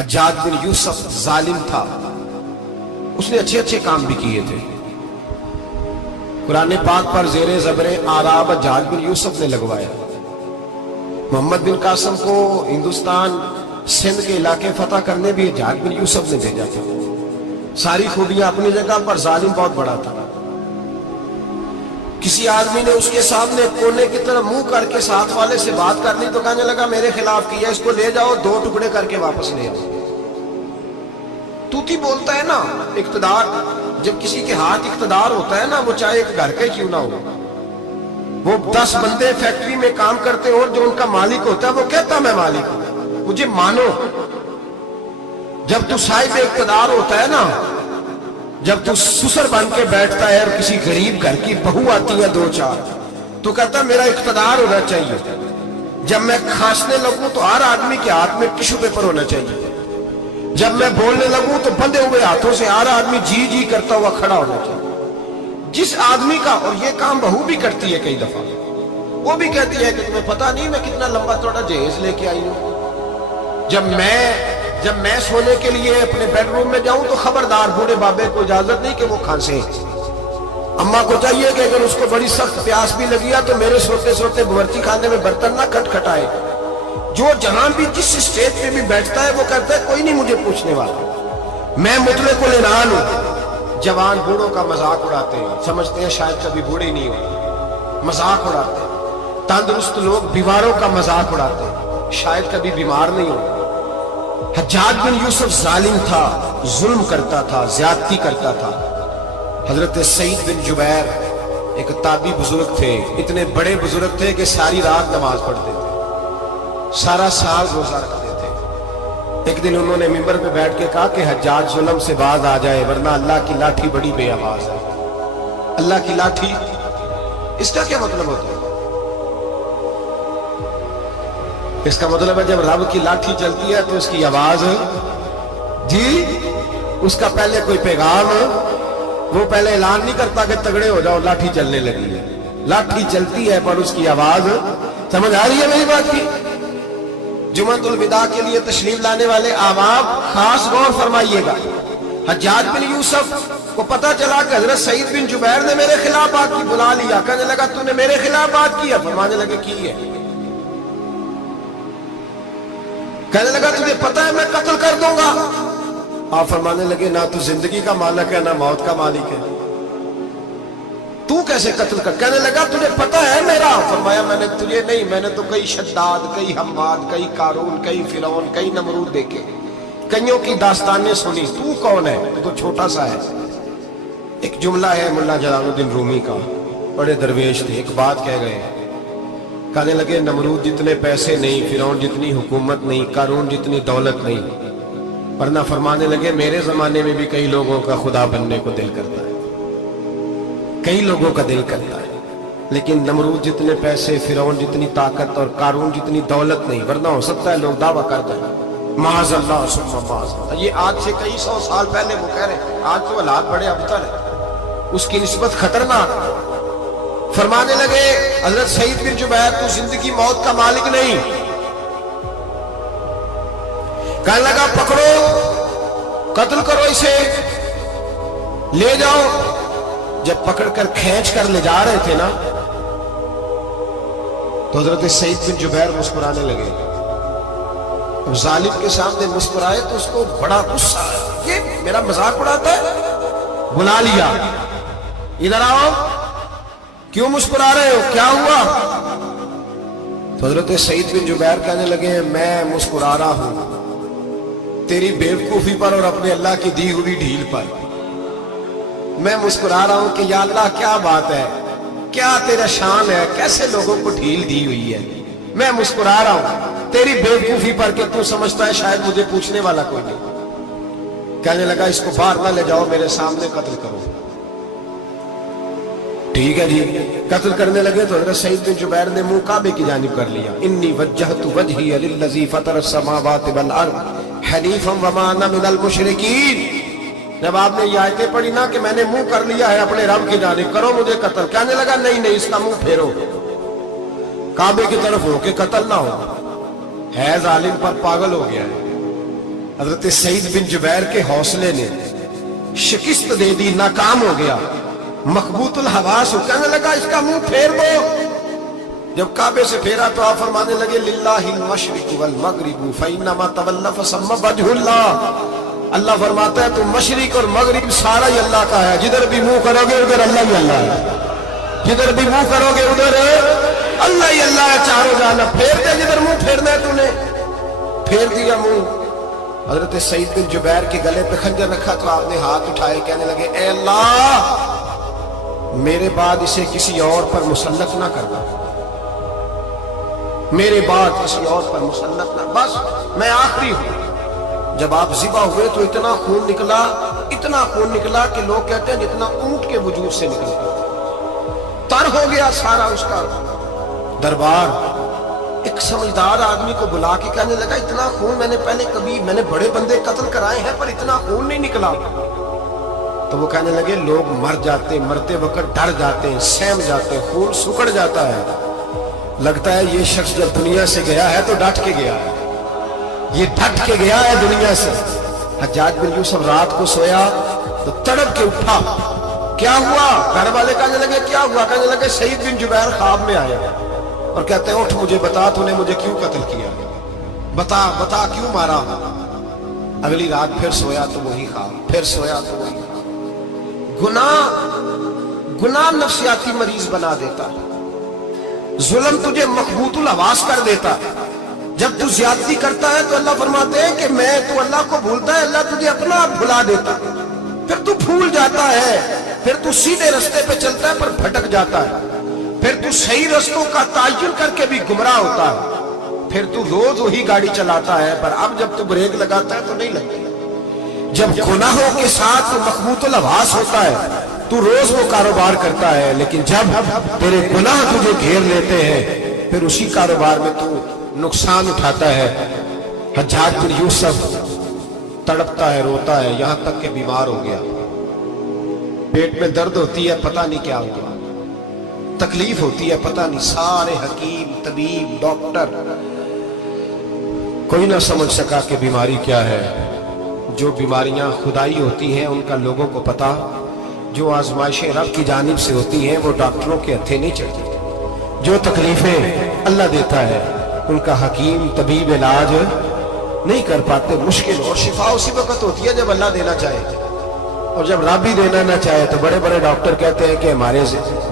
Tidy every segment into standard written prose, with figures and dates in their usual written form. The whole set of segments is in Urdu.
حجاج بن یوسف ظالم تھا، اس نے اچھے اچھے کام بھی کیے تھے۔ قرآن پاک پر زیر زبر آراب حجاج بن یوسف نے لگوایا۔ محمد بن قاسم کو ہندوستان سندھ کے علاقے فتح کرنے بھی حجاج بن یوسف نے بھیجا تھا۔ ساری خوبیاں اپنی جگہ پر، ظالم بہت بڑا تھا۔ کسی آدمی نے اس کے سامنے کونے کی طرف منہ کر کے ساتھ والے سے بات کرنی تو کہنے لگا میرے خلاف کیا، اس کو لے جاؤ، 2 ٹکڑے کر کے واپس لے آؤ۔ توتی بولتا ہے نا، اقتدار جب کسی کے ہاتھ اقتدار ہوتا ہے نا، وہ چاہے ایک گھر کا کیوں نہ ہو، وہ 10 بندے فیکٹری میں کام کرتے اور جو ان کا مالک ہوتا ہے وہ کہتا میں مالک ہوں، مجھے مانو۔ جب تو صاحب اقتدار ہوتا ہے نا، جب تو سسر بن کے بیٹھتا ہے اور کسی غریب گھر کی بہو آتی ہے 2-4 تو کہتا میرا اقتدار ہونا چاہیے۔ جب میں کھانسنے لگوں تو ہر آدمی کے ہاتھ میں ٹشو پیپر ہونا چاہیے۔ جب میں بولنے لگوں تو بندے ہوئے ہاتھوں سے ہر آدمی جی جی کرتا ہوا کھڑا ہونا چاہیے۔ جس آدمی کا، اور یہ کام بہو بھی کرتی ہے کئی دفعہ، وہ بھی کہتی ہے کہ تمہیں پتا نہیں میں کتنا لمبا چوڑا جہیز لے کے آئی ہوں۔ جب میں سونے کے لیے اپنے بیڈ روم میں جاؤں تو خبردار بوڑھے بابے کو اجازت نہیں کہ وہ کھانسے۔ اماں کو چاہیے کہ اگر اس کو بڑی سخت پیاس بھی لگی ہے تو میرے سوتے سوتے باورچی خانے میں برتن نہ کھٹکھٹائے۔ جو جہاں بھی جس اسٹیج پہ بھی بیٹھتا ہے وہ کہتا ہے کوئی نہیں مجھے پوچھنے والا، میں مطلق العنان ہوں۔ جوان بوڑھوں کا مذاق اڑاتے ہیں، سمجھتے ہیں شاید کبھی بوڑھے نہیں ہوتے، مذاق اڑاتے ہیں۔ تندرست لوگ بیماروں کا مذاق اڑاتے ہیں، شاید کبھی بیمار نہیں ہوتے۔ حجاج بن یوسف ظالم تھا، ظلم کرتا تھا، زیادتی کرتا تھا۔ حضرت سعید بن جبیر ایک تابعی بزرگ تھے، اتنے بڑے بزرگ تھے کہ ساری رات نماز پڑھتے تھے، سارا سال روزہ رکھتے تھے۔ ایک دن انہوں نے منبر پہ بیٹھ کے کہا کہ حجاج ظلم سے باز آ جائے ورنہ اللہ کی لاٹھی بڑی بے آواز ہے۔ اللہ کی لاٹھی، اس کا کیا مطلب ہوتا ہے؟ اس کا مطلب ہے جب رب کی لاٹھی چلتی ہے تو اس کی آواز، جی اس کا پہلے کوئی پیغام، وہ پہلے اعلان نہیں کرتا کہ تگڑے ہو جاؤ لاٹھی چلنے لگی ہے۔ لاٹھی چلتی ہے پر اس کی آواز، سمجھ آ رہی ہے میری بات کی؟ جمعۃ الوداع کے لیے تشریف لانے والے عوام خاص غور فرمائیے گا۔ حجاج بن یوسف کو پتا چلا کہ حضرت سعید بن جبیر نے میرے خلاف بات کی، بلا لیا، کہنے لگا تو نے میرے خلاف بات کی ہے؟ فرمانے لگے کی ہے۔ کہنے لگا تجھے پتا ہے میں قتل کر دوں گا؟ آپ فرمانے لگے نہ تو زندگی کا مالک ہے نہ موت کا مالک ہے، تو کیسے قتل کر؟ کہنے لگا تجھے پتا ہے میرا؟ فرمایا میں نے تجھے نہیں، میں نے تو کئی شداد، کئی حماد، کئی قارون، کئی فرعون، کئی نمرود دیکھے، کئیوں کی داستانیں سنی، تو کون ہے؟ تو چھوٹا سا ہے۔ ایک جملہ ہے ملا جلال الدین رومی کا، بڑے درویش تھے، ایک بات کہہ گئے، کہنے لگے نمرود جتنے پیسے نہیں، فرعون جتنی حکومت نہیں، قارون جتنی دولت نہیں، ورنہ فرمانے لگے میرے زمانے میں بھی کئی لوگوں کا خدا بننے کو دل کرتا ہے، کئی لوگوں کا دل کرتا ہے، لیکن نمرود جتنے پیسے، فرعون جتنی طاقت اور قارون جتنی دولت نہیں، ورنہ ہو سکتا ہے لوگ دعویٰ کر دیں معاذ اللہ ثم معاذ اللہ۔ یہ آج سے کئی 100 سال پہلے وہ کہہ رہے ہیں، آج تو حالات بڑے ابتر ہیں، اس کی نسبت خطرناک۔ فرمانے لگے حضرت سعید بن جبیر تو زندگی موت کا مالک نہیں۔ کہنے لگا پکڑو، قتل کرو اسے، لے جاؤ۔ جب پکڑ کر کھینچ کر لے جا رہے تھے نا تو حضرت سعید بن جبیر مسکرانے لگے۔ اب ظالم کے سامنے مسکرائے تو اس کو بڑا غصہ آیا، یہ میرا مذاق اڑاتا ہے؟ بلا لیا، ادھر آؤ، کیوں مسکرا رہے ہو، کیا ہوا؟ تو حضرت سعید بن جبیر کہنے لگے میں مسکرا رہا ہوں تیری بیوقوفی پر اور اپنے اللہ کی دی ہوئی ڈھیل پر۔ میں مسکرا رہا ہوں کہ یا اللہ کیا بات ہے، کیا تیرا شان ہے، کیسے لوگوں کو ڈھیل دی ہوئی ہے۔ میں مسکرا رہا ہوں تیری بیوقوفی پر کہ تو سمجھتا ہے شاید مجھے پوچھنے والا کوئی نہیں۔ کہنے لگا اس کو باہر نہ لے جاؤ، میرے سامنے قتل کرو۔ ٹھیک ہے جی، قتل کرنے لگے تو حضرت سعید بن جبیر نے منہ کعبے کی جانب کر لیا، انی وجہت وجہی للذی فطر السماوات والارض حنیفا وما انا من المشرکین۔ جب آپ نے یہ آیتیں پڑھی نا کہ میں نے منہ کر لیا ہے اپنے رب کی جانب، کرو مجھے قتل، کہنے لگا نہیں نہیں، اس کا منہ پھیرو، کعبے کی طرف ہو کے قتل نہ ہو، ہے ظالم پر پاگل ہو گیا ہے۔ حضرت سعید بن جبیر کے حوصلے نے شکست دے دی، ناکام ہو گیا۔ مخبوط الحواس کہنے لگا اس کا منہ پھیر دو۔ جب کعبے سے پھیرا تو آپ فرمانے لگے للہ المشرق والمغرب فإنما تولى فثم وجه اللہ۔ اللہ فرماتا ہے تو مشرق اور مغرب سارا ہی اللہ کا ہے، جدھر بھی منہ کرو گے ادھر اللہ ہی اللہ ہے، جدھر بھی منہ کرو گے ادھر اللہ ہی اللہ ہے، چاروں جانب پھیر دے جدھر منہ پھیرنا ہے تو نے۔ پھیر دیا منہ۔ حضرت سعید بن جبیر کے گلے پہ خنجر رکھا تو آپ نے ہاتھ اٹھائے، کہنے لگے اے اللہ میرے بعد اسے کسی اور پر مسلط نہ کرنا، میرے بعد کسی اور پر مسلط نہ، بس میں آخری ہوں۔ جب آپ ذبح ہوئے تو اتنا خون نکلا کہ لوگ کہتے ہیں جتنا اونٹ کے وجود سے نکلتا، تر ہو گیا سارا اس کا دربار۔ ایک سمجھدار آدمی کو بلا کے کہنے لگا اتنا خون میں نے بڑے بندے قتل کرائے ہیں پر اتنا خون نہیں نکلا۔ تو وہ کہنے لگے لوگ مر جاتے، مرتے وقت ڈر جاتے ہیں، سہم جاتے ہیں، خون سکڑ جاتا ہے۔ لگتا ہے یہ شخص جب دنیا سے گیا ہے تو ڈٹ کے گیا ہے، یہ ڈٹ کے گیا ہے دنیا سے۔ حجاج بن یوسف رات کو سویا تو تڑپ کے اٹھا، کیا ہوا؟ گھر والے کہنے لگے کیا ہوا؟ کہنے لگے سعید بن جبیر خواب میں آیا اور کہتے ہیں اٹھ مجھے بتا تو نے مجھے کیوں قتل کیا، بتا کیوں مارا۔ اگلی رات پھر سویا تو وہی خواب، پھر سویا تو وہی خواب۔ گناہ نفسیاتی مریض بنا دیتا ہے، ظلم تجھے مخبوط الحواس کر دیتا ہے۔ جب تو زیادتی کرتا ہے تو اللہ فرماتے ہیں کہ تو اللہ کو بھولتا ہے، اللہ تجھے اپنا آپ بھلا دیتا ہے، پھر تو بھول جاتا ہے، پھر تو سیدھے رستے پہ چلتا ہے پر بھٹک جاتا ہے، پھر تو صحیح رستوں کا تعین کر کے بھی گمراہ ہوتا ہے، پھر تو روز وہی گاڑی چلاتا ہے پر اب جب تو بریک لگاتا ہے تو نہیں لگتی۔ جب گناہوں کے ساتھ مخبوط الحواس ہوتا ہے تو روز وہ کاروبار کرتا ہے، لیکن جب تیرے گناہ تجھے گھیر لیتے ہیں پھر اسی کاروبار میں تو نقصان اٹھاتا ہے۔ حجاج بن یوسف تڑپتا ہے، روتا ہے، یہاں تک کہ بیمار ہو گیا، پیٹ میں درد ہوتی ہے، پتہ نہیں کیا ہوا، تکلیف ہوتی ہے، پتہ نہیں۔ سارے حکیم، طبیب، ڈاکٹر کوئی نہ سمجھ سکا کہ بیماری کیا ہے۔ جو بیماریاں خدائی ہوتی ہیں ان کا لوگوں کو پتا، جو آزمائشیں رب کی جانب سے ہوتی ہیں وہ ڈاکٹروں کے ہتھے نہیں چڑھتی، جو تکلیفیں اللہ دیتا ہے ان کا حکیم طبیب علاج نہیں کر پاتے، مشکل، اور شفا اسی وقت ہوتی ہے جب اللہ دینا چاہے، اور جب رب بھی دینا نہ چاہے تو بڑے بڑے ڈاکٹر کہتے ہیں کہ ہمارے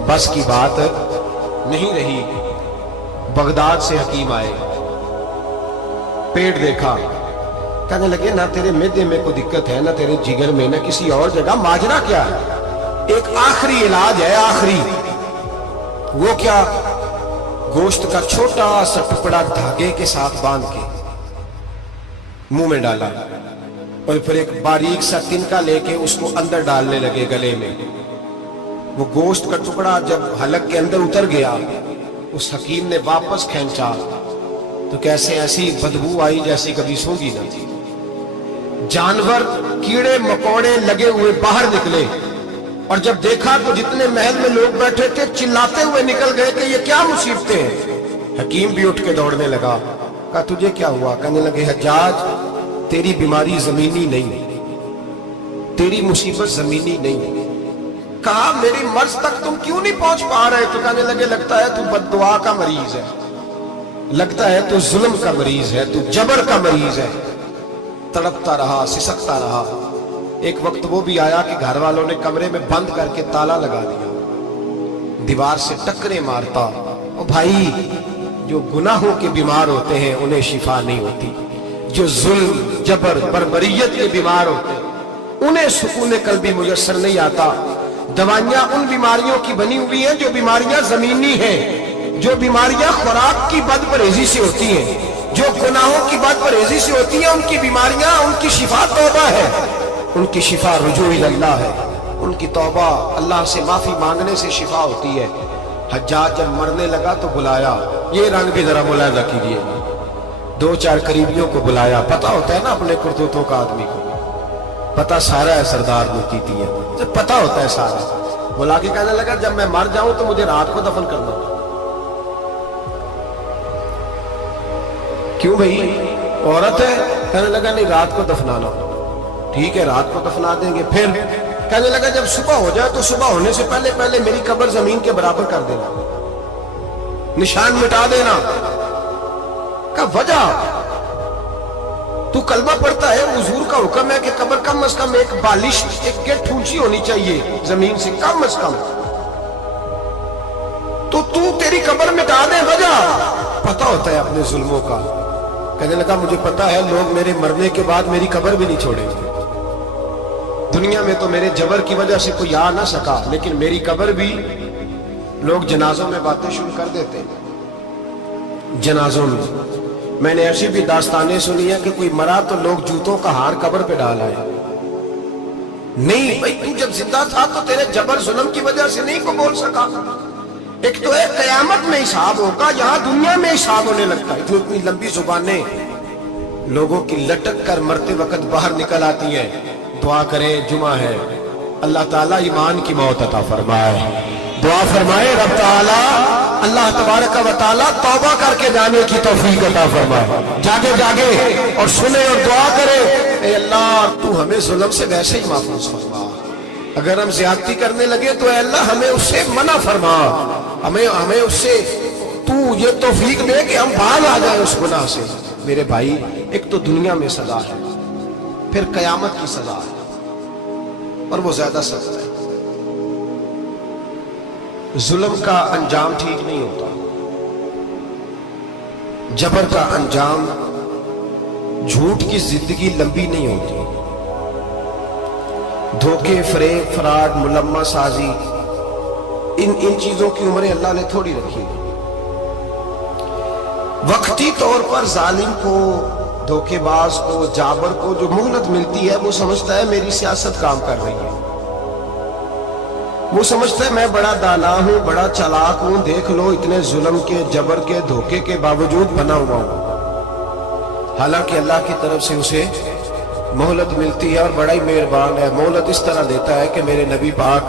بس کی بات نہیں رہی۔ بغداد سے حکیم آئے، پیٹ دیکھا، کہنے لگے نہ تیرے معدے میں کوئی دقت ہے، نہ تیرے جگر میں، نہ کسی اور جگہ، ماجرا کیا ہے؟ ایک آخری علاج ہے، آخری۔ وہ کیا؟ گوشت کا چھوٹا سا ٹکڑا دھاگے کے ساتھ باندھ کے منہ میں ڈالا اور پھر ایک باریک سا تنکا لے کے اس کو اندر ڈالنے لگے گلے میں۔ وہ گوشت کا ٹکڑا جب حلق کے اندر اتر گیا، اس حکیم نے واپس کھینچا تو کیسے ایسی بدبو آئی جیسی کبھی سونگی نہ تھی۔ جانور، کیڑے مکوڑے لگے ہوئے باہر نکلے، اور جب دیکھا تو جتنے محل میں لوگ بیٹھے تھے چلاتے ہوئے نکل گئے کہ یہ کیا مصیبتیں ہیں۔ حکیم بھی اٹھ کے دوڑنے لگا، کہا تجھے کیا ہوا؟ کہنے لگے حجاج تیری بیماری زمینی نہیں، تیری مصیبت زمینی نہیں۔ کہا میری مرض تک تم کیوں نہیں پہنچ پا رہے؟ تو کہنے لگے لگتا ہے تو بد دعا کا مریض ہے، لگتا ہے تو ظلم کا مریض ہے، تو جبر کا مریض ہے۔ تڑپتا رہا، سسکتا رہا۔ ایک وقت وہ بھی آیا کہ گھر والوں نے کمرے میں بند کر کے تالا لگا دیا، دیوار سے ٹکرے مارتا۔ او بھائی، جو گناہوں کے بیمار ہوتے ہیں انہیں شفا نہیں ہوتی، جو ظلم، جبر، بربریت کے بیمار ہوتے ہیں انہیں سکون قلبی میسر نہیں آتا۔ دوائیاں ان بیماریوں کی بنی ہوئی ہیں جو بیماریاں زمینی ہیں، جو بیماریاں خوراک کی بد پرہیزی سے ہوتی ہیں، جو گناہوں کی بد پرہیزی سے ہوتی ہیں، ان کی بیماریاں، ان کی شفا توبہ ہے، ان کی شفا رجوع اللہ ہے، ان کی توبہ اللہ سے معافی مانگنے سے شفا ہوتی ہے۔ حجاج جب مرنے لگا تو بلایا، یہ رنگ بھی ذرا ملاحظہ کیجیے، دو چار قریبیوں کو بلایا، پتہ ہوتا ہے نا اپنے کرتوتوں کا آدمی کو، پتہ سارا ہے سردار مفتی ہے، جب پتہ ہوتا ہے سارا، بلا کے کہنے لگا جب میں مر جاؤں تو مجھے رات کو دفن کرنا۔ کیوں بھائی؟ عورت ہے، کہنے لگا نہیں رات کو دفنانا. ٹھیک ہے رات کو دفنا دیں گے. پھر کہنے لگا جب صبح ہو جائے تو صبح ہونے سے پہلے پہلے میری قبر زمین کے برابر کر دینا, نشان مٹا دینا. کہ وجہ تو کلمہ پڑھتا ہے, حضور کا حکم ہے کہ قبر کم از کم ایک بالش ایک گٹ اونچی ہونی چاہیے زمین سے کم از کم, تو تیری قبر مٹا دے. وجہ پتہ ہوتا ہے اپنے ظلموں کا. کہنے لگا مجھے پتا ہے لوگ میرے مرنے کے بعد میری قبر بھی نہیں چھوڑیں گے. دنیا میں تو میرے جبر کی وجہ سے کوئی آ نہ سکا, لیکن میری قبر بھی لوگ جنازوں میں باتیں شروع کر دیتے ہیں. جنازوں میں نے ایسی بھی داستانیں سنی ہیں کہ کوئی مرا تو لوگ جوتوں کا ہار قبر پہ ڈال آئے. نہیں بھائی, تو جب زندہ تھا تو تیرے جبر ظلم کی وجہ سے نہیں کو بول سکا. ایک تو ہے قیامت میں حساب ہوگا, یہاں دنیا میں حساب ہونے لگتا ہے. جو اتنی لمبی زبانیں لوگوں کی لٹک کر مرتے وقت باہر نکل آتی ہیں. دعا کریں, جمعہ ہے, اللہ تعالیٰ ایمان کی موت عطا فرمائے. دعا فرمائے رب تعالیٰ اللہ تبارک و تعالیٰ توبہ کر کے جانے کی توفیق عطا فرمائے. جاگے جاگے اور سنے اور دعا کرے, اے اللہ تو ہمیں ظلم سے ویسے ہی محفوظ فرما. اگر ہم زیادتی کرنے لگے تو اے اللہ ہمیں اس سے منع فرما, ہمیں اس سے تو یہ توفیق دے کہ ہم باز آ جائیں اس گناہ سے. میرے بھائی, ایک تو دنیا میں سزا ہے, پھر قیامت کی سزا ہے, اور وہ زیادہ سخت ہے. ظلم کا انجام ٹھیک نہیں ہوتا, جبر کا انجام, جھوٹ کی زندگی لمبی نہیں ہوتی. دھوکے, فریب, فراڈ, ملمہ سازی, ان چیزوں کی عمریں اللہ نے تھوڑی رکھی. وقتی طور پر ظالم کو, دھوکے باز کو, جابر کو جو مہلت ملتی ہے وہ سمجھتا ہے میری سیاست کام کر رہی ہے, وہ سمجھتا ہے میں بڑا دانا ہوں, بڑا چالاک ہوں, دیکھ لو اتنے ظلم کے, جبر کے, دھوکے کے باوجود بنا ہوا ہوں. حالانکہ اللہ کی طرف سے اسے مہلت ملتی ہے اور بڑا ہی مہربان ہے. مہلت اس طرح دیتا ہے کہ میرے نبی پاک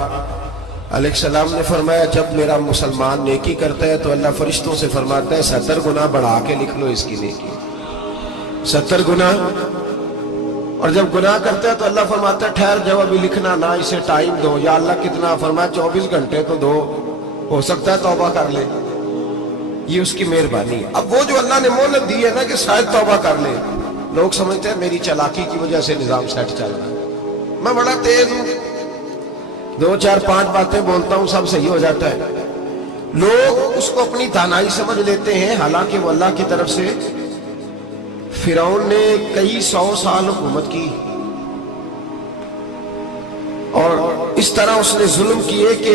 علیہ السلام نے فرمایا جب میرا مسلمان نیکی کرتا ہے تو اللہ فرشتوں سے فرماتا ہے 70 گنا بڑھا کے لکھ لو اس کی نیکی, 70 گنا. اور جب گناہ کرتا ہے تو اللہ فرماتا ہے ٹھہر جاؤ ابھی لکھنا نہ, اسے ٹائم دو. یا اللہ کتنا؟ فرمایا 24 گھنٹے تو دو, ہو سکتا ہے توبہ کر لے. یہ اس کی مہربانی ہے. اب وہ جو اللہ نے مہلت دی ہے نا کہ شاید توبہ کر لے, لوگ سمجھتے ہیں میری چالاکی کی وجہ سے نظام سیٹ چل رہا ہے, میں بڑا تیز ہوں, 2 4 5 باتیں بولتا ہوں سب صحیح ہو جاتا ہے. لوگ اس کو اپنی دانائی سمجھ لیتے ہیں, حالانکہ وہ اللہ کی طرف سے. فرعون نے کئی 100 سال حکومت کی اور اس طرح اس نے ظلم کیے کہ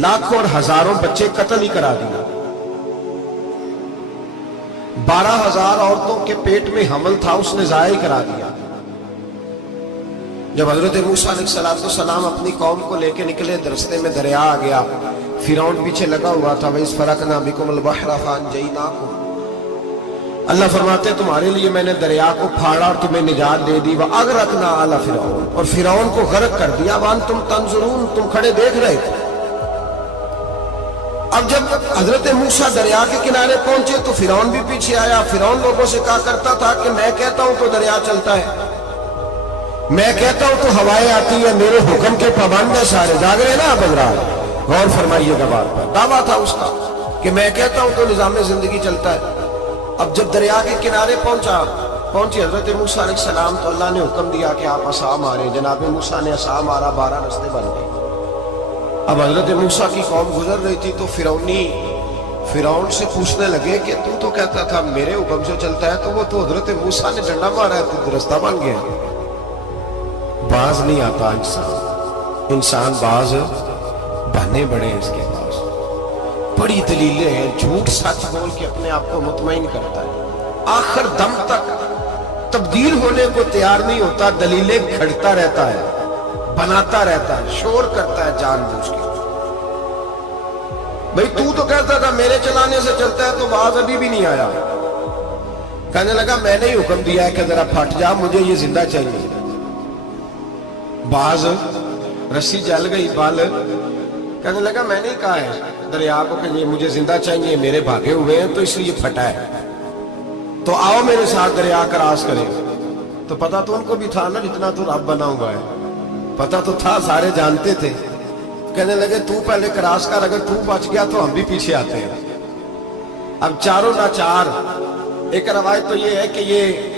لاکھوں اور ہزاروں بچے قتل ہی کرا دیا. 12,000 عورتوں کے پیٹ میں حمل تھا اس نے ضائع کرا دیا. جب حضرت موسیٰ علیہ السلام اپنی قوم کو لے کے نکلے, رستے میں دریا آ گیا, فرعون پیچھے لگا ہوا تھا. وَإِذْ فَرَقْنَا بِكُمُ الْبَحْرَ فَأَنْجَيْنَاكُمْ, اللہ فرماتے تمہارے لیے میں نے دریا کو پھاڑا اور تمہیں نجات دے دی. وَأَغْرَقْنَا آلَ فِرْعَوْنَ, اور فرعون کو غرق کر دیا. وَأَنْتُمْ تَنْظُرُونَ, تم کھڑے دیکھ رہے تھے. اب جب حضرت موسیٰ دریا کے کنارے پہنچے تو فرعون بھی پیچھے آیا. فرعون لوگوں سے کہا کرتا تھا کہ میں کہتا ہوں تو دریا چلتا ہے, میں کہتا ہوں تو ہوائیں آتی ہیں, میرے حکم کے پابند ہیں سارے. جاگ رہے نا آپ حضرات, غور فرمائیے گا بات پر. دعویٰ تھا اس کا کہ میں کہتا ہوں تو نظام زندگی چلتا ہے. اب جب دریا کے کنارے پہنچی حضرت موسیٰ علیہ السلام تو اللہ نے حکم دیا کہ آپ عصا ماریں. جناب موسیٰ نے عصا مارا, 12 رستے بن گئے. اب حضرت موسیٰ کی قوم گزر رہی تھی تو فرعون سے پوچھنے لگے کہ تو کہتا تھا میرے حکم سے چلتا ہے, تو وہ تو حضرت موسیٰ نے ڈنڈا مارا ہے تو رستہ بن گیا. باز نہیں آتا انسان باز بہانے بڑے ہیں اس کے پاس, بڑی دلیلیں ہیں. جھوٹ سچ بول کے اپنے آپ کو مطمئن کرتا ہے, آخر دم تک تبدیل ہونے کو تیار نہیں ہوتا, دلیلیں کھڑتا رہتا ہے, بناتا رہتا ہے, شور کرتا ہے جان بوجھ کے. بھئی تو کہتا تھا میرے چلانے سے چلتا ہے, تو باز ابھی بھی نہیں آیا. کہنے لگا میں نے ہی حکم دیا ہے کہ ذرا پھٹ جا, مجھے یہ زندہ چاہیے. باز رسی جل گئی, بال. کہنے لگا میں نے کہا ہے دریا کو کہ یہ مجھے زندہ چاہیے, میرے بھاگے ہوئے ہیں تو اس لیے پھٹا ہے, تو آؤ میرے ساتھ دریا کراس کریں. تو پتا تو ان کو بھی تھا نا جتنا تو رب بنا ہوا ہے، پتا تو تھا، سارے جانتے تھے. کہنے لگے تو پہلے کراس کر، اگر تو بچ گیا تو ہم بھی پیچھے آتے ہیں. اب چاروں ناچار. ایک روایت تو یہ ہے کہ یہ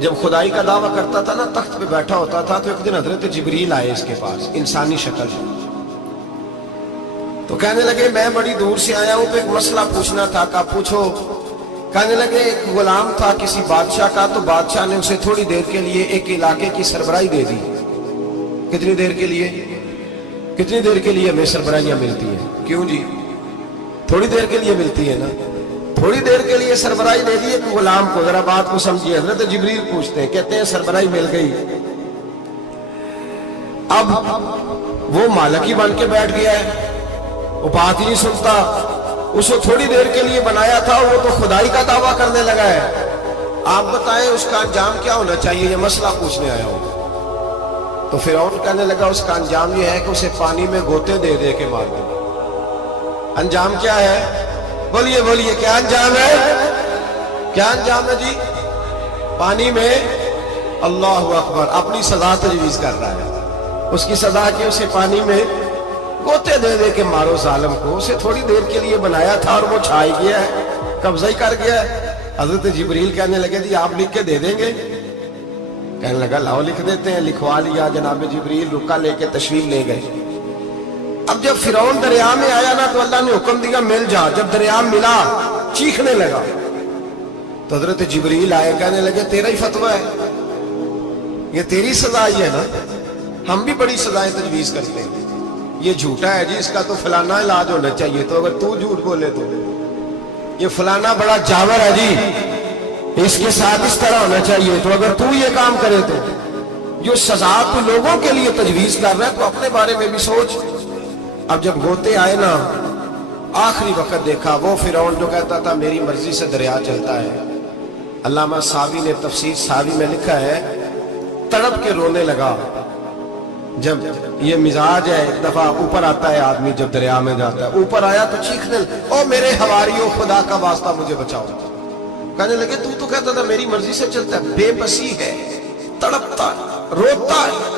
جب خدائی کا دعویٰ کرتا تھا نا، تخت پہ بیٹھا ہوتا تھا، تو ایک دن حضرت جبریل آئے اس کے پاس انسانی شکل میں. تو کہنے لگے میں بڑی دور سے آیا ہوں، تو ایک مسئلہ پوچھنا تھا. کہا پوچھو. کہنے لگے ایک غلام تھا کسی بادشاہ کا، تو بادشاہ نے اسے تھوڑی دیر کے لیے ایک علاقے کی سربراہی دے دی. کتنی دیر کے لیے؟ کتنی دیر کے لیے ہمیں سربراہیاں ملتی ہیں؟ کیوں جی؟ تھوڑی دیر کے لیے ملتی ہے نا. تھوڑی دیر کے لیے سربراہی دے دی ایک غلام کو. ذرا بات کو سمجھیے. حضرت جبریل پوچھتے ہیں، کہتے ہیں سربراہی مل گئی. اب وہ مالک ہی بن کے بیٹھ گیا ہے، وہ بات ہی نہیں سنتا. اس کو تھوڑی دیر کے لیے بنایا تھا، وہ تو خدائی کا دعویٰ کرنے لگا ہے. آپ بتائیں اس کا انجام کیا ہونا چاہیے؟ یہ مسئلہ پوچھنے آیا ہوں. تو فرعون کہنے لگا اس کا انجام یہ ہے کہ اسے پانی میں گوتے دے دے کے مار دے. انجام کیا ہے؟ بولیے بولیے، کیا انجام ہے؟ کیا انجام ہے جی؟ پانی میں. اللہ اکبر. اپنی سزا تجویز کر رہا ہے. اس کی سزا کہ اسے پانی میں گوتے دے دے کے مارو ظالم کو. اسے تھوڑی دیر کے لیے بنایا تھا اور وہ چھائی گیا ہے، قبضہ ہی کر گیا ہے. حضرت جبریل کہنے لگے جی آپ لکھ کے دے دیں گے؟ کہنے لگا لاؤ لکھ دیتے ہیں. لکھوا لیا. جناب جبریل رکا لے کے تشریف لے گئے. اب جب فرعون دریا میں آیا نا، تو اللہ نے حکم دیا مل جا. جب دریا ملا چیخنے لگا. تو حضرت جبریل آئے، کہنے لگے تیرا ہی فتویٰ ہے، یہ تیری سزا ہی ہے نا. ہم بھی بڑی سزائیں تجویز کرتے ہیں. یہ جھوٹا ہے جی، اس کا تو فلانا علاج ہونا چاہیے. تو اگر تو جھوٹ بولے تو یہ فلانا بڑا جاور ہے جی، اس کے ساتھ اس طرح ہونا چاہیے. تو اگر تو یہ کام کرے تو جو سزا تو لوگوں کے لیے تجویز کر رہا ہے، تو اپنے بارے میں بھی سوچ. اب جب گوتے آئے نا، آخری وقت دیکھا وہ فرعون جو کہتا تھا میری مرضی سے دریا چلتا ہے. علامہ ساوی نے تفسیر ساوی میں لکھا ہے تڑپ کے رونے لگا. جب یہ مزاج ہے، ایک دفعہ اوپر آتا ہے آدمی جب دریا میں جاتا ہے، اوپر آیا تو چیخنے او میرے حواریوں خدا کا واسطہ مجھے بچاؤ. کہنے لگے تو کہتا تھا میری مرضی سے چلتا ہے. بے بسی ہے، تڑپتا ہے، روتا ہے،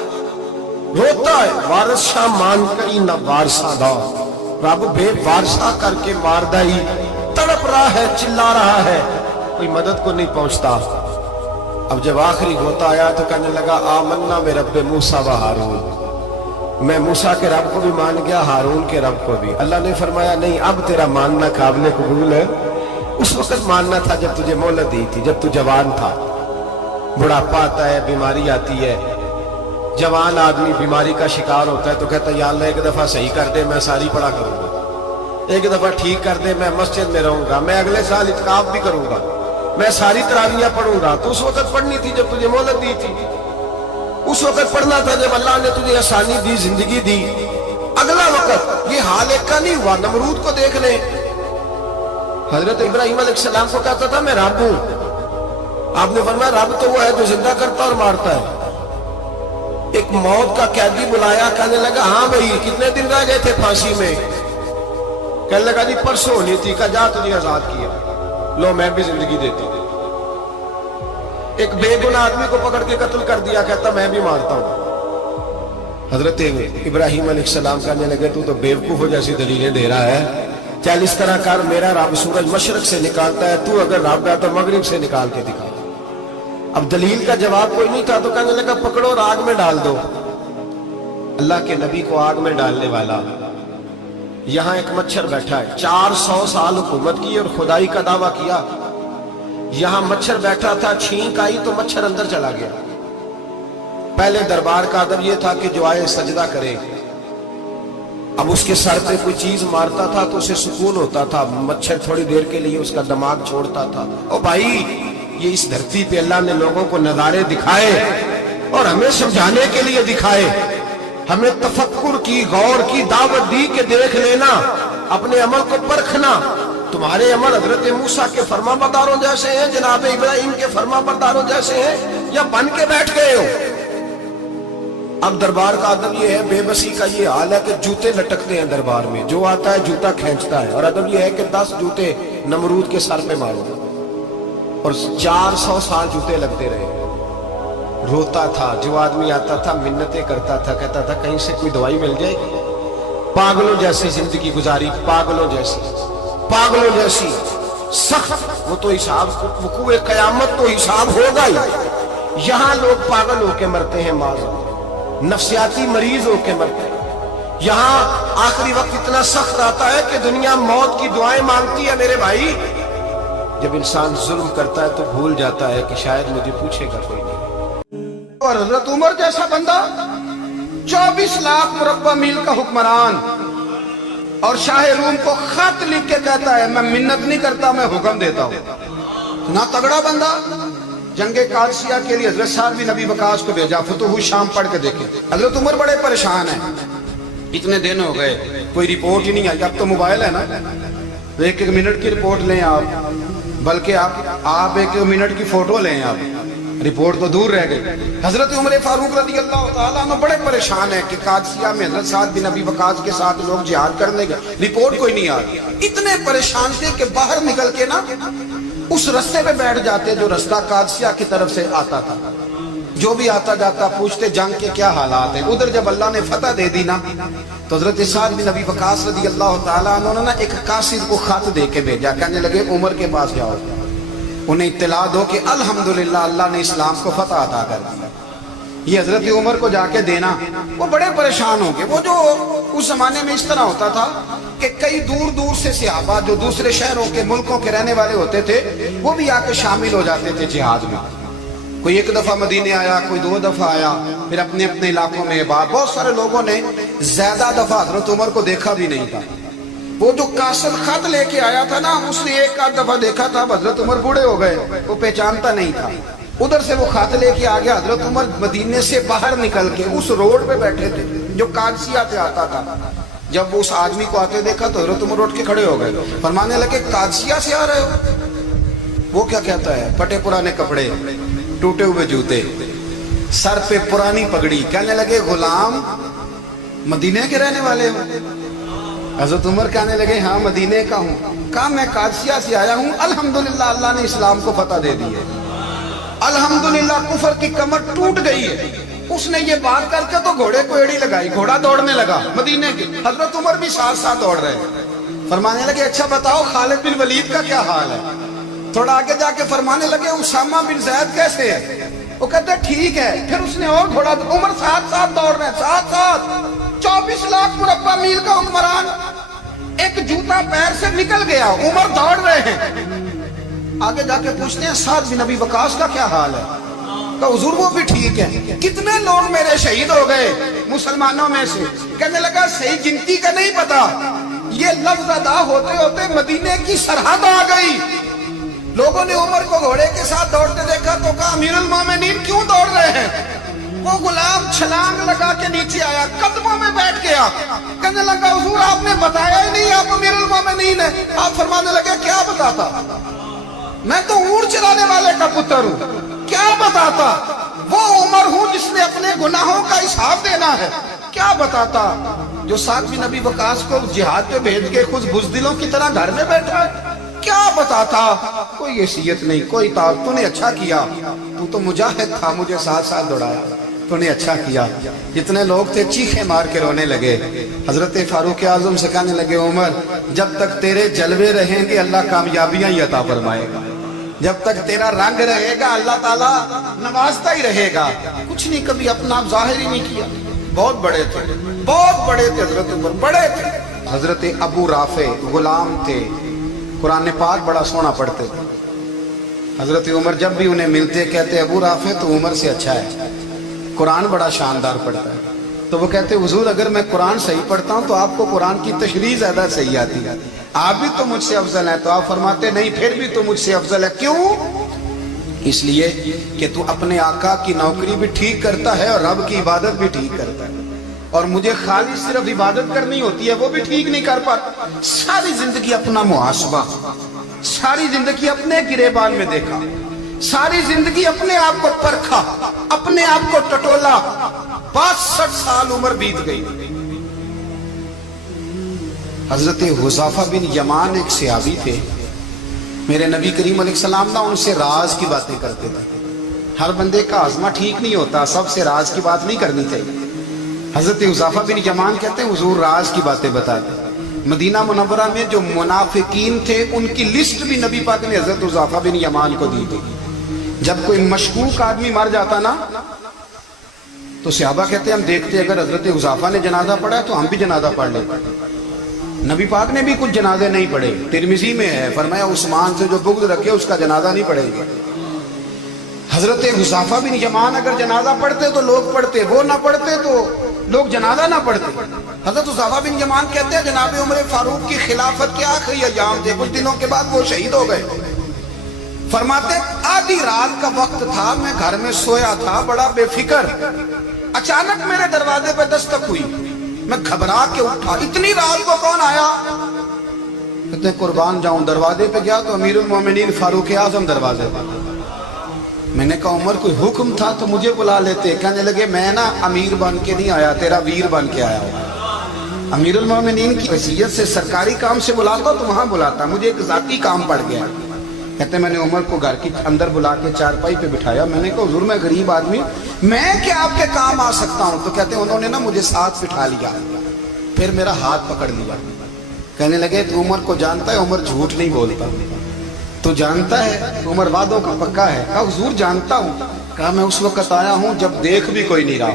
روتا ہے. وارث شاہ مان کری نہ وارثہ دا، رب بے وارثہ کر کے ماردہ ہی. تڑپ رہا ہے، چلا رہا ہے، کوئی مدد کو نہیں پہنچتا. اب جب آخری ہوتا آیا تو کہنے لگا آمنا میں رب موسیٰ و ہارون. میں موسیٰ کے رب کو بھی مان گیا، ہارون کے رب کو بھی. اللہ نے فرمایا نہیں، اب تیرا ماننا قابل قبول ہے. اس وقت ماننا تھا جب تجھے مہلت دی تھی، جب تو جوان تھا. بڑھاپا آتا ہے، بیماری آتی ہے. جوان آدمی بیماری کا شکار ہوتا ہے تو کہتا ہے یا اللہ ایک دفعہ صحیح کر دے، میں ساری پڑھا کروں گا. ایک دفعہ ٹھیک کر دے، میں مسجد میں رہوں گا، میں اگلے سال اعتکاف بھی کروں گا، میں ساری تراویحیں پڑھوں گا. تو اس وقت پڑھنی تھی جب تجھے مہلت دی تھی. اس وقت پڑھنا تھا جب اللہ نے تجھے آسانی دی، زندگی دی. اگلا وقت یہ حال ایک کا نہیں ہوا. نمرود کو دیکھ لیں، حضرت ابراہیم علیہ السلام کو کہتا تھا میں رب ہوں. آپ نے فرمایا رب تو وہ ہے جو زندہ کرتا اور مارتا ہے. ایک موت کا قیدی بلایا، کہنے لگا ہاں بھائی کتنے دن رہ گئے تھے پھانسی میں؟ کہنے لگا جی پرسوں ہونی تھی. کہا جا تجھے آزاد کیا، لو میں بھی زندگی دیتا ہوں. ایک بے گناہ آدمی کو پکڑ کے قتل کر دیا، کہتا میں بھی مارتا ہوں. حضرت ابراہیم علیہ السلام کہنے لگے تو بیوقوفوں جیسی دلیلیں دے رہا ہے. چل اس طرح کر، میرا رب سورج مشرق سے نکالتا ہے، تو اگر رب ہے تو مغرب سے نکال کے دکھا. اب دلیل کا جواب کوئی نہیں تھا تو کہنے لگا پکڑو اور آگ میں ڈال دو. اللہ کے نبی کو آگ میں ڈالنے والا. یہاں ایک مچھر بیٹھا ہے، 400 سال حکومت کی اور خدائی کا دعویٰ کیا. یہاں مچھر بیٹھا تھا، چھینک آئی تو مچھر اندر چلا گیا. پہلے دربار کا ادب یہ تھا کہ جو آئے سجدہ کرے. اب اس کے سر پہ کوئی چیز مارتا تھا تو اسے سکون ہوتا تھا. مچھر تھوڑی دیر کے لیے اس کا دماغ چھوڑتا تھا. او بھائی یہ اس دھرتی پہ اللہ نے لوگوں کو نظارے دکھائے اور ہمیں سمجھانے کے لیے دکھائے. ہمیں تفکر کی، غور کی دعوت دی کہ دیکھ لینا، اپنے عمل کو پرکھنا. تمہارے عمل حضرت موسیٰ کے فرما برداروں جیسے ہیں، جناب ابراہیم کے فرما برداروں جیسے ہیں، یا بن کے بیٹھ گئے ہو. اب دربار کا ادب یہ ہے، بے بسی کا یہ حال ہے کہ جوتے لٹکتے ہیں دربار میں. جو آتا ہے جوتا کھینچتا ہے. اور ادب یہ ہے کہ 10 جوتے نمرود کے سر پہ مارو. اور 400 سال جوتے لگتے رہے. روتا تھا. جو آدمی آتا تھا منتیں کرتا تھا, کہتا تھا کہیں سے کوئی دوائی مل جائے گی. پاگلوں جیسی زندگی گزاری, پاگلوں جیسی سخت. وہ تو حساب وقوع قیامت تو حساب ہوگا ہی. یہاں لوگ پاگل ہو کے مرتے ہیں, معذ نفسیاتی مریض ہو کے مرتے ہیں. یہاں آخری وقت اتنا سخت آتا ہے کہ دنیا موت کی دعائیں مانگتی ہے. میرے بھائی, جب انسان ظلم کرتا ہے تو بھول جاتا ہے کہ شاید مجھے پوچھے گا کوئی نہیں. اور حضرت عمر جیسا بندہ 24 لاکھ مربع میل کا حکمران, اور شاہ روم کو خط لکھ کے کہتا ہے میں منت نہیں کرتا, میں حکم دیتا ہوں. نہ تگڑا بندہ. جنگ قادسیہ کے لیے حضرت سعد بن ابی وقاص کو بھیجا. فتوح شام پڑھ کے دیکھیں. حضرت عمر بڑے پریشان ہیں. اتنے دن ہو گئے کوئی رپورٹ ہی نہیں آئی. اب تو موبائل ہے نا, 1 منٹ کی رپورٹ لیں آپ, بلکہ آپ 1 منٹ کی فوٹو لیں آپ, رپورٹ تو دور رہ گئی. حضرت عمر فاروق رضی اللہ تعالیٰ عنہ بڑے پریشان ہیں کہ قادسیہ میں حضرت سعد بن ابی وقاص کے ساتھ لوگ جہاد کرنے گئے, رپورٹ کوئی نہیں آ رہی. اتنے پریشان تھے کہ باہر نکل کے نا اس رستے پہ بیٹھ جاتے جو رستہ قادسیہ کی طرف سے آتا تھا. جو بھی آتا جاتا پوچھتے جنگ کے کیا حالات ہیں. ادھر جب اللہ نے فتح دے دی نا تو حضرت سعد بن ابی وقاص رضی اللہ تعالیٰ عنہ نے ایک قاصد کو خط دے کے بھیجا. کہنے لگے عمر کے پاس جاؤ, انہیں اطلاع دو کہ الحمدللہ اللہ نے اسلام کو فتح عطا کر دیا. یہ حضرت عمر کو جا کے دینا. وہ بڑے پریشان ہو گئے. وہ جو اس زمانے میں اس طرح ہوتا تھا کہ کئی دور دور سے صحابہ جو دوسرے شہروں کے ملکوں کے رہنے والے ہوتے تھے وہ بھی آ کے شامل ہو جاتے تھے جہاد میں. کوئی 1 دفعہ مدینے آیا, کوئی 2 دفعہ آیا, پھر اپنے اپنے علاقوں میں. بہت سارے لوگوں نے زیادہ دفعہ حضرت عمر کو دیکھا بھی نہیں تھا. وہ جو قاصد خط لے کے آیا تھا نا, اس نے 1 دفعہ دیکھا تھا. حضرت عمر بوڑھے ہو گئے, وہ پہچانتا نہیں تھا. ادھر سے وہ خط لے کے آ گیا. حضرت عمر مدینے سے باہر نکل کے اس روڈ پہ بیٹھے تھے جو قادسیہ سے آتا تھا. جب وہ اس آدمی کو آتے دیکھا تو حضرت عمر اٹھ کے کھڑے ہو گئے, فرمانے لگے قادسیہ سے آ رہے ہو؟ وہ کیا کہتا ہے, پھٹے پرانے کپڑے, ٹوٹے ہوئے جوتے, سر پہ پرانی پگڑی. کہنے لگے غلام مدینے کے رہنے والے ہو؟ حضرت عمر کہنے لگے ہاں مدینے کا ہوں. کہا میں قادسیہ سے آیا ہوں, الحمدللہ اللہ نے اسلام کو فتح دے دی ہے, الحمدللہ کفر کی کمر ٹوٹ گئی ہے. اس نے یہ بات کر کے تو گھوڑے کو ایڑی لگائی, گھوڑا دوڑنے لگا مدینے کے. حضرت عمر بھی ساتھ ساتھ دوڑ رہے ہیں. فرمانے لگے اچھا بتاؤ خالد بن ولید کا کیا حال ہے؟ تھوڑا آگے جا کے فرمانے لگے اسامہ بن زید کیسے ہے؟ وہ کہتے ٹھیک ہے. پھر اس نے اور گھوڑا, عمر ساتھ ساتھ دوڑ رہے ہیں, ساتھ ساتھ. 24 لاکھ مربع میل کا حکمران, ایک جوتا پیر سے نکل گیا, عمر دوڑ رہے ہیں. آگے جا کے پوچھتے ہیں سعد بن ابی وقاص کا کیا حال ہے؟ کہ حضور وہ بھی ٹھیک ہے. کتنے لوگ میرے شہید ہو گئے مسلمانوں میں سے؟ کہنے لگا صحیح گنتی کا نہیں پتا, یہ لفظ ادا ہوتے ہوتے مدینے کی سرحد آ گئی. لوگوں نے عمر کو گھوڑے کے ساتھ دوڑتے دیکھا تو کہا امیر المومنین کیوں دوڑ رہے ہیں؟ وہ غلام چھلانگ لگا کے نیچے آیا, قدموں میں بیٹھ گیا. کہنے لگا حضور آپ نے بتایا ہی نہیں آپ امیر المومنین ہیں. آپ فرمانے لگے کیا بتاتا, میں تو اونٹ چلانے والے کا پتر ہوں, کیا بتاتا. وہ عمر ہوں جس نے اپنے گناہوں کا حساب دینا ہے, کیا بتاتا. جو سعد بن ابی وقاص کو جہاد پہ بھیج کے خود بزدلوں کی طرح گھر میں بیٹھا ہے, کیا بتاتا. کوئی حیثیت نہیں, کوئی طاقت. تو نے اچھا کیا, تو مجاہد تھا, مجھے ساتھ ساتھ دوڑایا, تو نے اچھا کیا. جتنے لوگ تھے چیخیں مار کے رونے لگے. حضرت فاروق اعظم سے کہنے لگے عمر جب تک تیرے جلوے رہیں گے اللہ کامیابیاں ہی عطا فرمائے گا, جب تک تیرا رنگ رہے گا اللہ تعالیٰ نوازتا ہی رہے گا. کچھ نہیں کبھی اپنا ظاہر ہی نہیں کیا. بہت بڑے تھے, بہت بڑے تھے حضرت عمر, بڑے تھے. حضرت ابو رافع غلام تھے, قرآن پاک بڑا سونا پڑھتے تھے. حضرت عمر جب بھی انہیں ملتے کہتے ابو رافع تو عمر سے اچھا ہے, قرآن بڑا شاندار پڑھتا ہے. تو وہ کہتے حضور اگر میں قرآن صحیح پڑھتا ہوں تو آپ کو قرآن کی تشریح زیادہ صحیح آتی ہے, آپ بھی تو مجھ سے افضل ہیں. تو آپ فرماتے نہیں پھر بھی تو مجھ سے افضل ہے. کیوں؟ اس لیے کہ تو اپنے آقا کی نوکری بھی ٹھیک کرتا ہے اور رب کی عبادت بھی ٹھیک کرتا ہے, اور مجھے خالی صرف عبادت کرنی ہوتی ہے وہ بھی ٹھیک نہیں کر پاتا. ساری زندگی اپنا محاسبہ, ساری زندگی اپنے گریبان میں دیکھا, ساری زندگی اپنے آپ کو پرکھا, اپنے آپ کو ٹٹولا. 62 سال عمر بیت گئی. حضرت حذیفہ بن یمان ایک صحابی تھے, میرے نبی کریم علیہ السلام نا ان سے راز کی باتیں کرتے تھے. ہر بندے کا آزما ٹھیک نہیں ہوتا, سب سے راز کی بات نہیں کرنی چاہیے. حضرت حذیفہ بن یمان کہتے ہیں حضور راز کی باتیں بتاتے. مدینہ منورہ میں جو منافقین تھے ان کی لسٹ بھی نبی پاک نے حضرت حذیفہ بن یمان کو دی تھی. جب کوئی مشکوک آدمی مر جاتا نا تو صحابہ کہتے ہیں ہم دیکھتے اگر حضرت حذیفہ نے جنازہ پڑھا ہے تو ہم بھی جنازہ پڑھ لیں. نبی پاک نے بھی کچھ جنازے نہیں پڑھے. ترمذی میں ہے, فرمایا عثمان سے جو بغض رکھے اس کا جنازہ نہیں پڑھے گا. حضرت حذیفہ بن یمان اگر جنازہ پڑھتے تو لوگ پڑھتے, وہ نہ پڑھتے تو لوگ جنازہ نہ پڑھتے. حضرت حذیفہ بن یمان کہتے ہیں جناب عمر فاروق کی خلافت کے آخری ایام تھے, کچھ دنوں کے بعد وہ شہید ہو گئے. فرماتے آدھی رات کا وقت تھا, میں گھر میں سویا تھا بڑا بے فکر, اچانک میرے دروازے پہ دستک ہوئی, میں گھبرا کے اٹھا, اتنی رات کو کون آیا؟ کہتے ہیں قربان جاؤں, دروازے پہ گیا تو امیر المومنین فاروق اعظم دروازے پہ. میں نے کہا عمر کوئی حکم تھا تو مجھے بلا لیتے. کہنے لگے میں نا امیر بن کے نہیں آیا, تیرا ویر بن کے آیا ہوں. امیر المومنین کی حیثیت سے سرکاری کام سے بلاتا تو وہاں بلاتا, مجھے ایک ذاتی کام پڑ گیا. کہتے ہیں میں نے عمر کو گھر کی اندر بلا کے چارپائی پہ بٹھایا. میں نے کہا حضور میں غریب آدمی, میں کیا آپ کے کام آ سکتا ہوں؟ تو کہتے ہیں انہوں نے نا مجھے ساتھ بٹھا لیا, پھر میرا ہاتھ پکڑ لیا. کہنے لگے تو عمر کو جانتا ہے؟ عمر جھوٹ نہیں بولتا. تو جانتا ہے عمر وعدوں کا پکا ہے؟ کہا حضور جانتا ہوں. کہا میں اس وقت آیا ہوں جب دیکھ بھی کوئی نہیں رہا.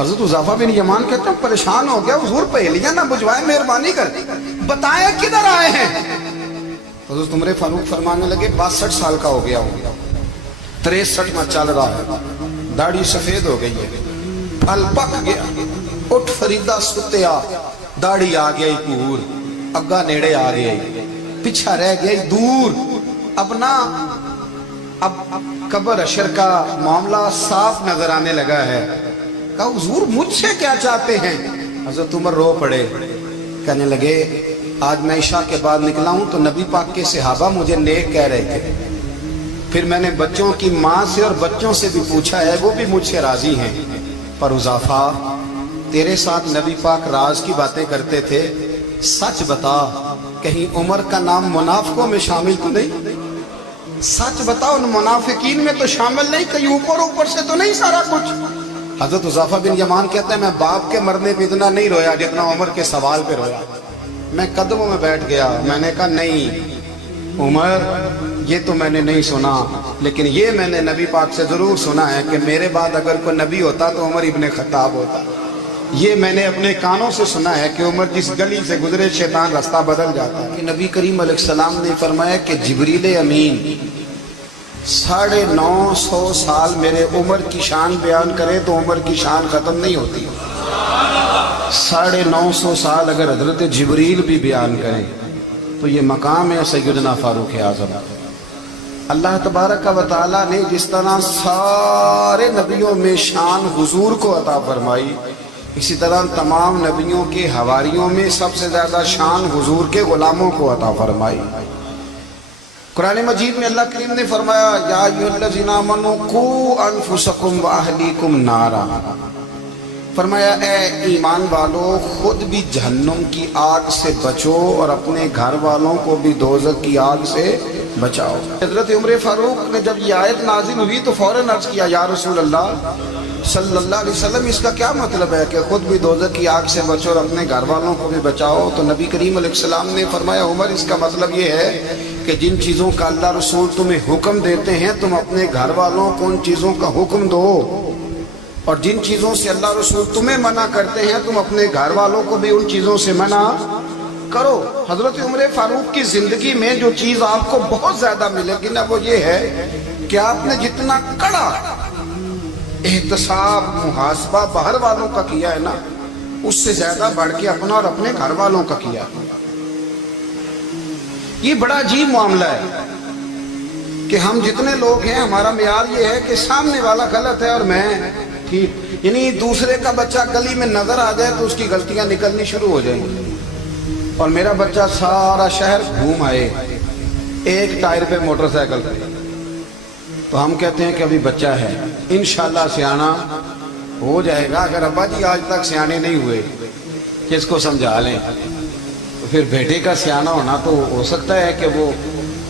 حضرت حذیفہ بن یمان کہتے ہیں پریشان ہو گیا, حضور پہلیاں نہ بجھوائے, مہربانی کر بتائیں کدھر آئے ہیں. حضرت عمر فاروق فرمانے لگے 62 سال کا ہو گیا ہوں, 63 میں چل رہا ہے, داڑھی سفید ہو گئی ہے, پھل پک گیا, اٹھ فریدہ ستیا, داڑھی آ گئی پور, اگا نیڑے آ گئی, پیچھا رہ گئی دور. اب نا اب قبر اشر کا معاملہ صاف نظر آنے لگا ہے. کہا حضور مجھ سے کیا چاہتے ہیں؟ حضرت عمر رو پڑے. کہنے لگے آج میں عشاء کے بعد نکلا ہوں تو نبی پاک کے صحابہ مجھے نیک کہہ رہے تھے. پھر میں نے بچوں کی ماں سے اور بچوں سے بھی پوچھا ہے, وہ بھی مجھ سے راضی ہیں. پر حذیفہ تیرے ساتھ نبی پاک راز کی باتیں کرتے تھے, سچ بتا کہیں عمر کا نام منافقوں میں شامل تو نہیں؟ سچ بتا ان منافقین میں تو شامل نہیں, کہیں اوپر سے تو نہیں سارا کچھ؟ حضرت حذیفہ بن یمان کہتے ہیں میں باپ کے مرنے پہ اتنا نہیں رویا جتنا عمر کے سوال پہ رویا. میں قدموں میں بیٹھ گیا. میں نے کہا نہیں عمر, یہ تو میں نے نہیں سنا, لیکن یہ میں نے نبی پاک سے ضرور سنا ہے کہ میرے بعد اگر کوئی نبی ہوتا تو عمر ابن خطاب ہوتا. یہ میں نے اپنے کانوں سے سنا ہے کہ عمر جس گلی سے گزرے شیطان راستہ بدل جاتا ہے. نبی کریم علیہ السلام نے فرمایا کہ جبریل امین 950 سال میرے عمر کی شان بیان کرے تو عمر کی شان ختم نہیں ہوتی. 950 سال اگر حضرت جبریل بھی بیان کریں تو یہ مقام ہے سیدنا فاروق اعظم. اللہ تبارک و تعالیٰ نے جس طرح سارے نبیوں میں شان حضور کو عطا فرمائی, اسی طرح تمام نبیوں کے حواریوں میں سب سے زیادہ شان حضور کے غلاموں کو عطا فرمائی. قرآن مجید میں اللہ کریم نے فرمایا یا ایھا الذین آمنوا قوا انفسکم واہلیکم نارا. فرمایا اے ایمان والو خود بھی جہنم کی آگ سے بچو اور اپنے گھر والوں کو بھی دوزخ کی آگ سے بچاؤ. حضرت عمر فاروق نے جب یہ آیت نازل ہوئی تو فوراً عرض کیا یا رسول اللہ صلی اللہ علیہ وسلم اس کا کیا مطلب ہے کہ خود بھی دوزخ کی آگ سے بچو اور اپنے گھر والوں کو بھی بچاؤ؟ تو نبی کریم علیہ السلام نے فرمایا عمر اس کا مطلب یہ ہے کہ جن چیزوں کا اللہ رسول تمہیں حکم دیتے ہیں تم اپنے گھر والوں کو ان چیزوں کا حکم دو, اور جن چیزوں سے اللہ رسول تمہیں منع کرتے ہیں تم اپنے گھر والوں کو بھی ان چیزوں سے منع کرو. حضرت عمر فاروق کی زندگی میں جو چیز آپ کو بہت زیادہ ملے گی نا وہ یہ ہے کہ آپ نے جتنا کڑا احتساب محاسبہ باہر والوں کا کیا ہے نا اس سے زیادہ بڑھ کے اپنا اور اپنے گھر والوں کا کیا. یہ بڑا عجیب معاملہ ہے کہ ہم جتنے لوگ ہیں ہمارا معیار یہ ہے کہ سامنے والا غلط ہے اور میں ٹھیک, یعنی دوسرے کا بچہ گلی میں نظر آ جائے تو اس کی غلطیاں نکلنی شروع ہو جائیں گی, اور میرا بچہ سارا شہر گھوم آئے ایک ٹائر پہ موٹر سائیکل پہ تو ہم کہتے ہیں کہ ابھی بچہ ہے, انشاءاللہ سیانا ہو جائے گا. اگر ابا جی آج تک سیانے نہیں ہوئے کہ اس کو سمجھا لیں تو پھر بیٹے کا سیانا ہونا تو ہو سکتا ہے کہ وہ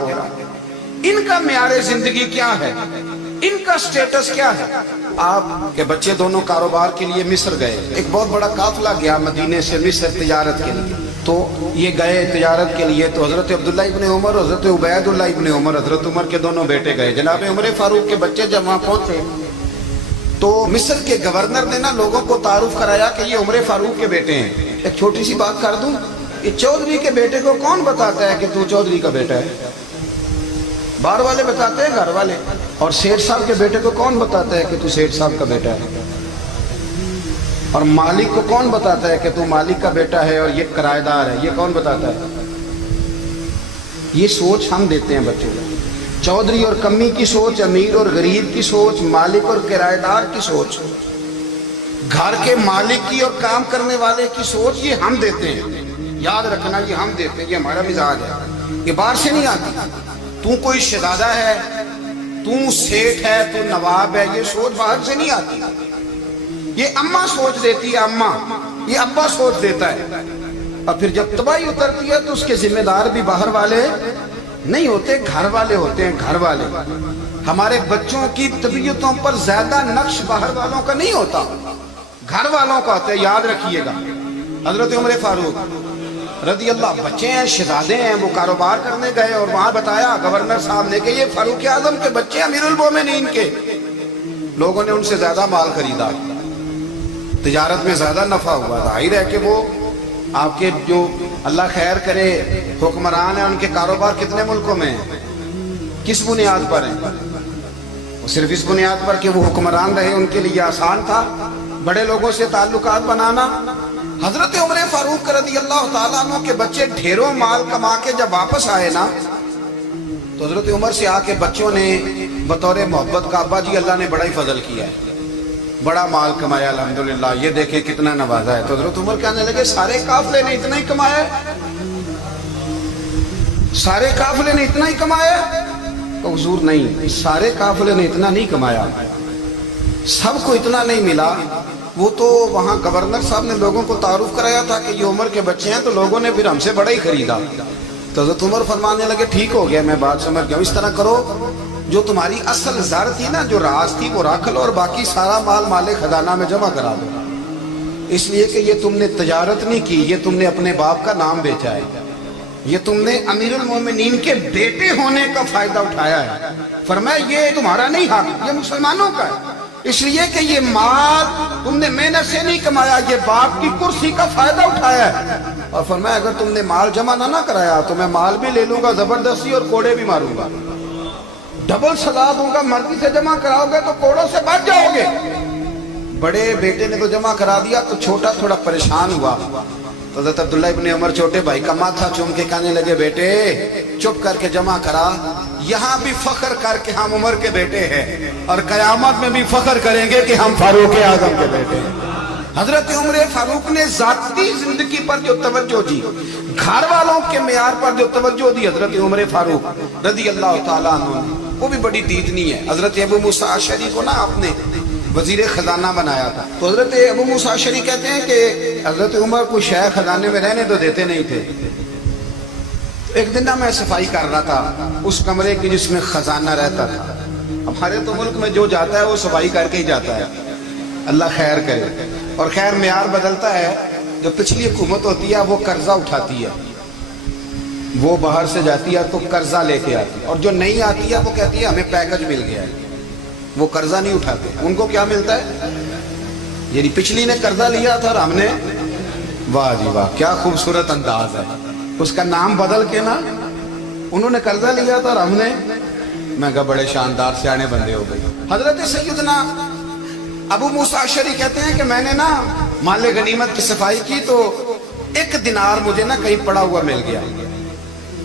ہو رہا ہے، ان کا معیار زندگی کیا ہے، ان کا سٹیٹس کیا ہے۔ آپ کے بچے دونوں کاروبار کے لیے مصر گئے، ایک بہت بڑا قافلہ گیا مدینے سے مصر تجارت کے لیے، تو یہ گئے تجارت کے لیے، تو حضرت عبداللہ ابن عمر، حضرت عبید اللہ ابن عمر، حضرت عمر کے دونوں بیٹے گئے۔ جناب عمر فاروق کے بچے جب وہاں پہنچے تو مصر کے گورنر نے نا لوگوں کو تعارف کرایا کہ یہ عمر فاروق کے بیٹے ہیں۔ ایک چھوٹی سی بات کر دوں، یہ چودھری کے بیٹے کو کون بتاتا ہے کہ تو چودھری کا بیٹا ہے؟ باہر والے بتاتے ہیں، گھر والے۔ اور سیٹھ صاحب کے بیٹے کو کون بتاتا ہے کہ تو سیٹھ صاحب کا بیٹا ہے؟ اور مالک کو کون بتاتا ہے کہ تو مالک کا بیٹا ہے اور یہ کرایہ دار ہے؟ یہ کون بتاتا ہے؟ یہ سوچ ہم دیتے ہیں بچوں کو، چودھری اور کمی کی سوچ، امیر اور غریب کی سوچ، مالک اور کرایہ دار کی سوچ، گھر کے مالک کی اور کام کرنے والے کی سوچ، یہ ہم دیتے ہیں۔ یاد رکھنا، یہ ہم دیتے ہیں، یہ ہمارا مزاج ہے، یہ باہر سے نہیں آتی۔ تو کوئی شہزادہ ہے، تو سیٹھ ہے، تو نواب ہے، یہ سوچ باہر سے نہیں آتی، یہ اماں سوچ دیتی ہے، اماں، یہ ابا سوچ دیتا ہے۔ اور پھر جب تباہی اترتی ہے تو اس کے ذمہ دار بھی باہر والے نہیں ہوتے، گھر والے ہوتے ہیں، گھر والے۔ ہمارے بچوں کی طبیعتوں پر زیادہ نقش باہر والوں کا نہیں ہوتا، گھر والوں کا ہوتا ہے، یاد رکھیے گا۔ حضرت عمر فاروق رضی اللہ، بچے ہیں، شہزادے ہیں، وہ کاروبار کرنے گئے اور وہاں بتایا گورنر صاحب نے کہ یہ فاروق اعظم کے بچے امیر المومنین کے۔ لوگوں نے ان سے زیادہ مال خریدا، تجارت میں زیادہ نفع ہوا، ظاہر ہے کہ وہ آپ کے جو اللہ خیر کرے حکمران ہیں، ان کے کاروبار کتنے ملکوں میں ہیں، کس بنیاد پر ہیں؟ وہ صرف اس بنیاد پر کہ وہ حکمران رہے، ان کے لیے آسان تھا بڑے لوگوں سے تعلقات بنانا۔ حضرت عمر فاروق رضی اللہ تعالیٰ عنہ کے بچے ڈھیروں مال کما کے جب واپس آئے نا، تو حضرت عمر سے آ کے بچوں نے بطور محبت کا، ابا جی اللہ نے بڑا ہی فضل کیا ہے، بڑا مال کمایا الحمدللہ، یہ دیکھیں کتنا نوازا ہے۔ تو حضرت عمر کہنے لگے سارے قافلے نے اتنا ہی کمایا ہے؟ سارے قافلے نے اتنا ہی کمایا ہے؟ تو حضور نہیں، سارے قافلے نے اتنا نہیں کمایا، سب کو اتنا نہیں ملا۔ وہ تو وہاں گورنر صاحب نے لوگوں کو تعارف کرایا تھا کہ یہ عمر کے بچے ہیں، تو لوگوں نے پھر ہم سے بڑا ہی خریدا۔ تو حضرت عمر فرمانے لگے ٹھیک ہو گیا، میں بات سمجھ گیا، اس طرح کرو، جو تمہاری اصل زر تھی نا، جو راز تھی، وہ رکھ لو اور باقی سارا مال مال خزانہ میں جمع کرا دو، اس لیے کہ یہ تم نے تجارت نہیں کی، یہ تم نے اپنے باپ کا نام بیچا ہے، یہ تم نے امیر المومنین کے بیٹے ہونے کا فائدہ اٹھایا ہے۔ فرمایا یہ تمہارا نہیں حق، یہ مسلمانوں کا ہے، اس لیے کہ یہ مال تم نے محنت سے نہیں کمایا، یہ باپ کی کرسی کا فائدہ اٹھایا ہے۔ اور فرمایا اگر تم نے مال جمع نہ کرایا تو میں مال بھی لے لوں گا زبردستی اور کوڑے بھی ماروں گا، ڈبل سزا دوں گا، مرضی سے جمع کراؤ گے تو کوڑوں سے بچ جاؤ گے۔ بڑے بیٹے نے تو جمع کرا دیا، تو چھوٹا تھوڑا پریشان ہوا، تو حضرت عبداللہ ابن عمر چھوٹے بھائی کا ماتھا چوم کے کہنے لگے بیٹے چپ کر کے جمع کرا، یہاں بھی فخر کر کے ہم عمر کے بیٹے ہیں اور قیامت میں بھی فخر کریں گے کہ ہم فاروق اعظم کے بیٹے ہیں۔ حضرت عمر فاروق نے ذاتی زندگی پر جو توجہ دی، گھر والوں کے معیار پر جو توجہ دی حضرت عمر فاروق رضی اللہ تعالیٰ عنہ، وہ بھی بڑی دیدنی ہے۔ حضرت ابو موسیٰ اشعری کو نا آپ نے وزیر خزانہ بنایا تھا، تو حضرت ابو موسیٰ اشعری کہتے ہیں کہ حضرت عمر کو شیخ خزانے میں رہنے تو دیتے نہیں تھے۔ ایک دن میں صفائی کر رہا تھا اس کمرے کی جس میں خزانہ رہتا تھا۔ اب ہمارے تو ملک میں جو جاتا ہے وہ صفائی کر کے ہی جاتا ہے، اللہ خیر کرے۔ اور خیر معیار بدلتا ہے، جو پچھلی حکومت ہوتی ہے وہ قرضہ اٹھاتی ہے، وہ باہر سے جاتی ہے تو قرضہ لے کے آتی ہے، اور جو نہیں آتی ہے وہ کہتی ہے ہمیں پیکج مل گیا ہے، وہ قرضہ نہیں اٹھاتے۔ ان کو کیا ملتا ہے؟ یعنی پچھلی نے قرضہ لیا تھا اور ہم نے، واہ جی واہ کیا خوبصورت انداز ہے، اس کا نام بدل کے نا، انہوں نے قرضہ لیا تھا اور ہم نے، میں کہا بڑے شاندار سیانے بندے ہو گئے۔ حضرت سیدنا ابو موسیٰ اشعری کہتے ہیں کہ میں نے نا مال غنیمت کی صفائی کی تو ایک دینار مجھے نا کہیں پڑا ہوا مل گیا،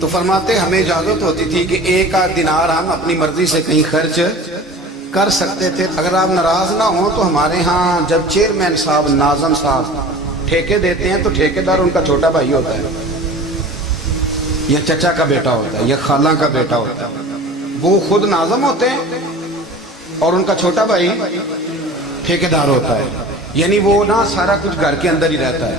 تو فرماتے ہمیں اجازت ہوتی تھی کہ ایک آدھ دینار ہم اپنی مرضی سے کہیں خرچ کر سکتے تھے، اگر آپ ناراض نہ ہوں تو ہمارے ہاں جب چیئرمین صاحب، ناظم صاحب ٹھیکے دیتے ہیں تو ٹھیکیدار ان کا چھوٹا بھائی ہوتا ہے، یا چچا کا بیٹا ہوتا ہے، یا خالہ کا بیٹا ہوتا ہے، وہ خود ناظم ہوتے ہیں اور ان کا چھوٹا بھائی ٹھیکیدار ہوتا ہے، یعنی وہ نا سارا کچھ گھر کے اندر ہی رہتا ہے،